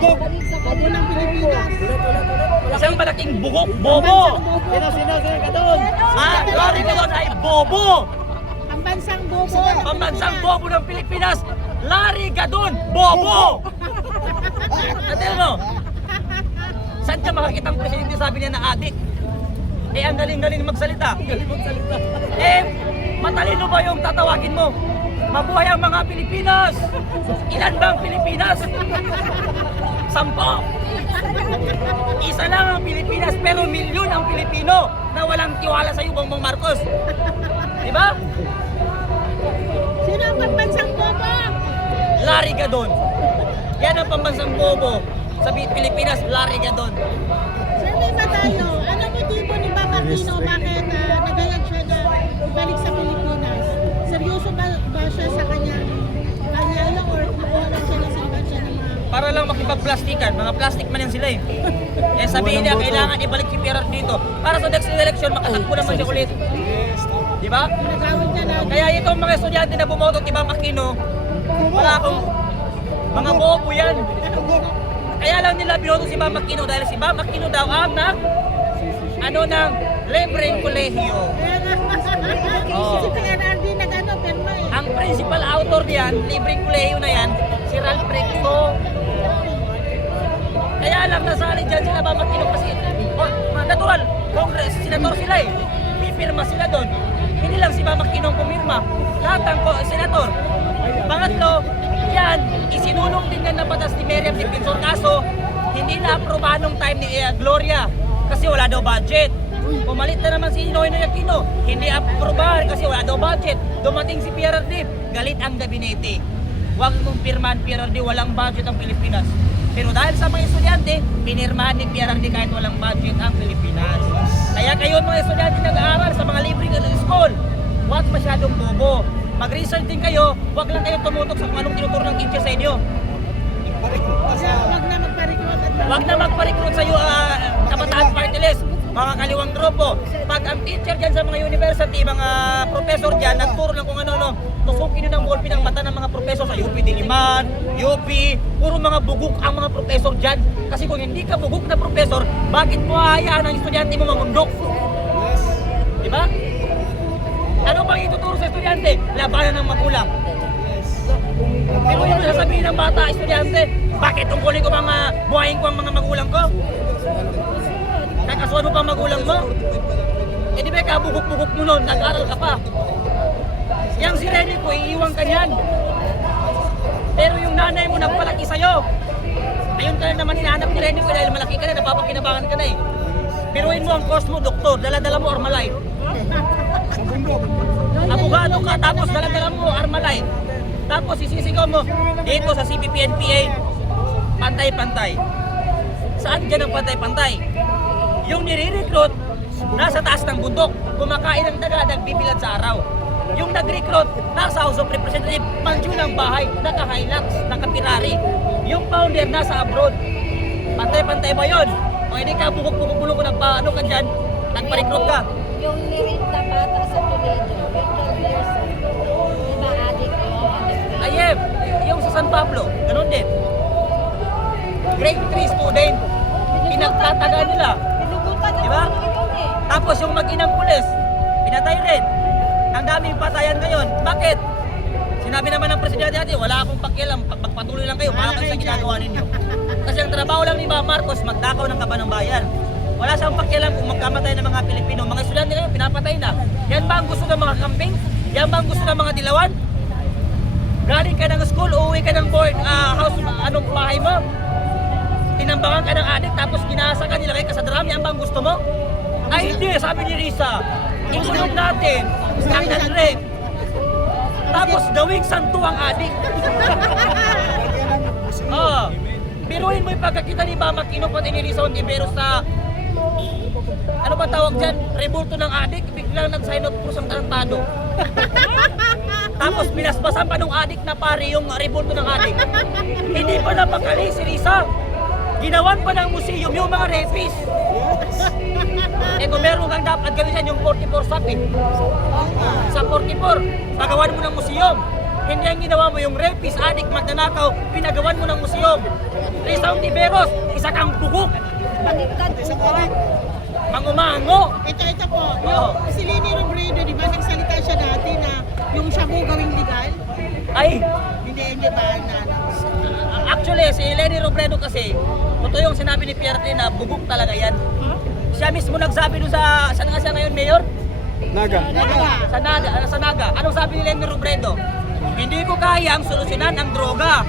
Bugok. Bobo ng Pilipinas. Isang malaking bugok, bobo. Sino ka doon? Lari Gadon ay bobo. Pambansang bobo. Pambansang bobo ng Pilipinas, Lari Gadon, bobo. Natin mo, saan ka makakita ang presidente sabi niya na adik? Eh, ang galing-galing magsalita. Eh, matalino ba yung tatawagin mo? Mabuhay ang mga Pilipinas! Ilan ba ang Pilipinas? 10. Isa lang ang Pilipinas, pero milyon ang Pilipino na walang tiwala sa iyo, Bongbong Marcos. Diba? Sino ang pambansang bobo? Lari Gadon. Yan ang pambansang bobo sa Pilipinas, Lari Gadon. Sir, may tayo. Ano motibo ni Bang Aquino? Bakit nagayag siya na ibalik sa Pilipinas? Seryoso ba siya sa kanyang kanyang or nakuha siya na silban siya ng mga... Para lang makipagplastikan, mga plastic man yan sila eh. Eh sabihin niya, kailangan ibalik si Pierre dito. Para sa next election, makatakbo naman siya ulit. Di ba? Nagawin niya na... Kaya itong mga estudyante na bumoto kay Bang Aquino, wala akong mga bobo yan. Kaya lang nila binoto si Bang Aquino dahil si Bang Aquino daw ang ng libreng kolehiyo. Si PRRD nag-ano, pero Ang principal author niyan, libreng kolehiyo na yan, si Ralph Recto. Kaya lang nasali dyan sila Bang Aquino kasi natural, Congress, senator sila eh. Pipirma sila doon. Hindi lang si Bang Aquino ang pumirma. Lahat ang senator. Pangatlo, yan, isinulong din yan na batas ni Miriam Defensor. Kaso, hindi na-aprobahan nung time ni Gloria kasi wala daw budget. Pumalit na naman si Noynoy Aquino, hindi aprobahan kasi wala daw budget. Dumating si PRRD, galit ang gabinete. Huwag mong pirmahan PRRD, walang budget ang Pilipinas. Pero dahil sa mga estudyante, pinirmahan ni PRRD kahit walang budget ang Pilipinas. Kaya kayo mga estudyante nag-aaral sa mga libreng school, huwag masyadong bobo. Mag-research din kayo, huwag lang kayo tumutok sa kung anong tinuturo ng teacher sa inyo. wag na magpa-recruit at Huwag na magpa-recruit sa iyo, Kabataan Party List, mga kaliwang grupo. Pag ang teacher dyan sa mga university, mga professor dyan, nagturo ng kung ano-ano, tusukin nyo ng ballpen ang mata ng mga professor sa UP Diliman, UP, puro mga bugok ang mga professor dyan. Kasi kung hindi ka bugok na professor, bakit mo hayaan ang estudyante mo mamundok? Diba? Ano bang ituturo sa estudyante? Labanan ng magulang. Pero yun ang sasabihin ng bata, estudyante, bakit tungkulin ko mga buhayin ko ang mga magulang ko? Kakasuhan mo pa ang magulang mo? Eh di ba kabugok-bugok mo nun, nag-aral ka pa. Yang si Rene ko, iiwan ka niyan. Pero yung nanay mo nagpalaki sa'yo. Ayun ka naman hinahanap ni Rene ko dahil malaki ka na, napapakinabangan ka na eh. Biruin mo ang course mo, doktor, dala-dala mo Armalite. Abogado ka, tapos dala-dala mo Armalite. Tapos isisigaw mo, dito sa CPP-NPA, pantay-pantay. Saan dyan ang pantay-pantay? Yung nire-recruit, nasa taas ng bundok, kumakain ng daga, nagbibilad sa araw. Yung nag-recruit, nasa House of Representatives, pansyo ng bahay, naka-Hilux, naka-Ferrari. Yung founder, nasa abroad. Pantay-pantay ba yun? O hindi ka, bukok-bukok-bulok ko nagpa-ano ka dyan, nagpa-recruit ka. Yung nirate na bata sa Toledo, yung 12 years old, di ba adik yun? Ayep, yung sa San Pablo, ganun din. Grade 3 student, pinagtataga nila. Pinugutan Di ba? eh. Tapos yung mag-inang pulis, pinatay rin. Ang daming patayan ngayon. Bakit? Sinabi naman ng presidente natin, wala akong pakialam, pagpatuloy lang kayo, para kayo sa ginagawa ninyo. Kasi ang trabaho lang ni Marcos, magdakaw ng kaban ng bayan. Wala siyang pakialam kung magkamatay ng mga Pilipino. Mga estudyante ngayon, pinapatay na. Yan ba ang gusto ng mga camping? Yan ba ang gusto ng mga dilawan? Galing ka ng school, uuwi ka ng board, house, anong bahay mo? Tinambangan ka ng adik, tapos ginasa ka, nilagay ka sa drum, yan ba ang gusto mo? Ay hindi, sabi ni Risa, ikulong natin, ang rape. Tapos gawing santo ang adik. Biruin mo yung pagkakita ni Bang Aquino pati ni Risa Ontiveros sa ano ba tawag dyan? Rebulto ng adik, biglang nag-sign out pro sa tarantado. Tapos binasbasan pa nung adik na pare yung rebulto ng adik. Hindi pa napakali si Risa. Ginawan pa ng museum yung mga rapist. Eh kung meron kang dapat gawin yan yung 44 sapit. Sa 44, pagawan mo ng museum. Hindi ang ginawa mo yung rapist, adik, magnanakaw, pinagawan mo ng museum. Risa Ontiveros, isa kang bugok. Baliktad po. Mangumango. Ito po, Oo. yung si Leni Robredo, di ba nagsalita siya dati na yung shabu gawing legal? Ay, Hindi ba na actually, si Leni Robredo kasi, totoo yung sinabi ni PRD na bugok talaga yan. Siya mismo nagsabi doon saan nga siya ngayon, Mayor? Naga. Sa Naga. Anong sabi ni Leni Robredo? Hindi ko kayang solusyonan ang droga.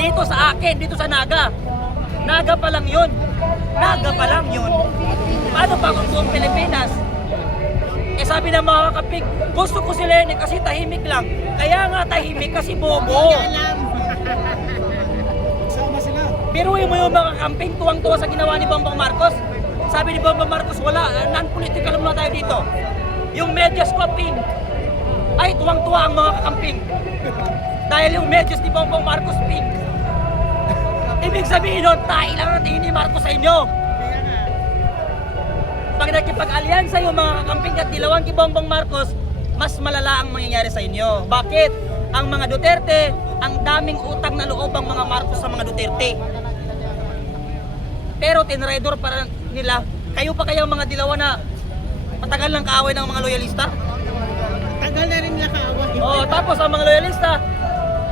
Dito sa akin, dito sa Naga. Naga pa lang yun. Naga pa lang yun. Paano pa kung buong Pilipinas? Eh sabi ng mga kakapik, gusto ko si Leni kasi tahimik lang. Kaya nga tahimik kasi bobo. alam? Biruin mo yung mga camping, tuwang-tuwa sa ginawa ni Bongbong Marcos. Sabi ni Bongbong Marcos, wala, non-political muna tayo dito. Yung medyas ko, pink. Ay, tuwang-tuwa ang mga kakamping. Dahil yung medyas ni Bongbong Marcos, pink. Ibig sabihin nun, tayo lang ang tingin ni Marcos sa inyo. Kaya nga. Pag nakipag-alyansa yung mga kakamping at dilawan kay Bongbong Marcos, mas malala ang mangyayari sa inyo. Bakit? Ang mga Duterte, ang daming utang na loob ang mga Marcos sa mga Duterte. Pero tinraidor para nila, kayo pa kaya mga dilawan na matagal ng kaaway ng mga loyalista? Tagal na rin nila kaaway. Oh, tapos ang mga loyalista,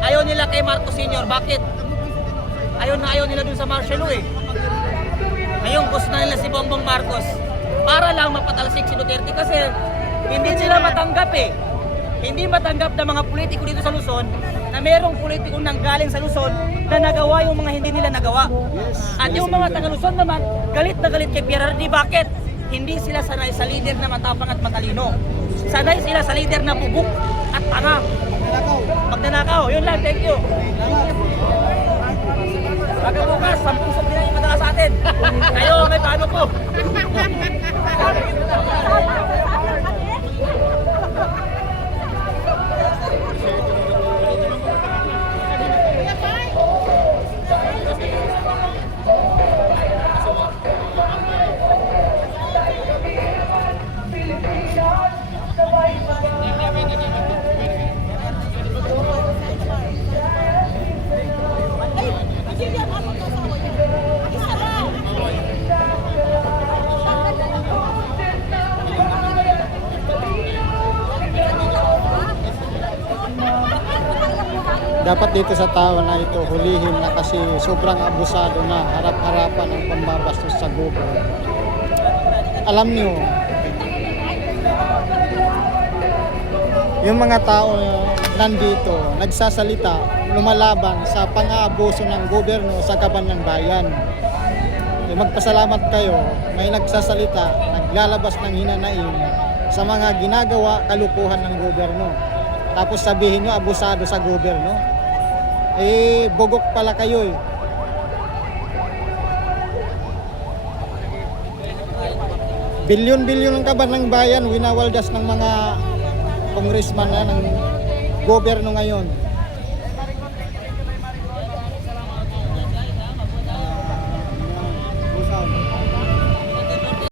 ayaw nila kay Marcos Sr. Bakit? Ayaw nila dun sa martial law eh. Ngayon gusto na nila si Bongbong Marcos para lang mapatalsik si Duterte kasi hindi nila matanggap eh. Hindi matanggap ng mga politiko dito sa Luzon na mayroong politiko nang galing sa Luzon na nagawa yung mga hindi nila nagawa. At yung mga taga Luzon naman, galit na galit kay PRRD. Bakit? Hindi sila sanay sa leader na matapang at matalino. Sanay sila sa leader na bubuk at tanga. Magdanakaw. Yun lang, thank you. Baga bukas, 10 sob na yung madala sa atin. Kayo, may paano po. Dapat dito sa tao na ito hulihin na kasi sobrang abusado na harap-harapan ang pambabastos sa gobyerno. Alam niyo, yung mga tao nandito nagsasalita, lumalaban sa pang-aabuso ng gobyerno sa kaban ng bayan. Magpasalamat kayo, may nagsasalita, naglalabas ng hinanaing sa mga ginagawa kalukuhan ng gobyerno. Tapos sabihin nyo, abusado sa gobyerno. Bugok pala kayo eh. Bilyon-bilyon ng kaban ng bayan, winawaldas ng mga congressman na ng gobyerno ngayon.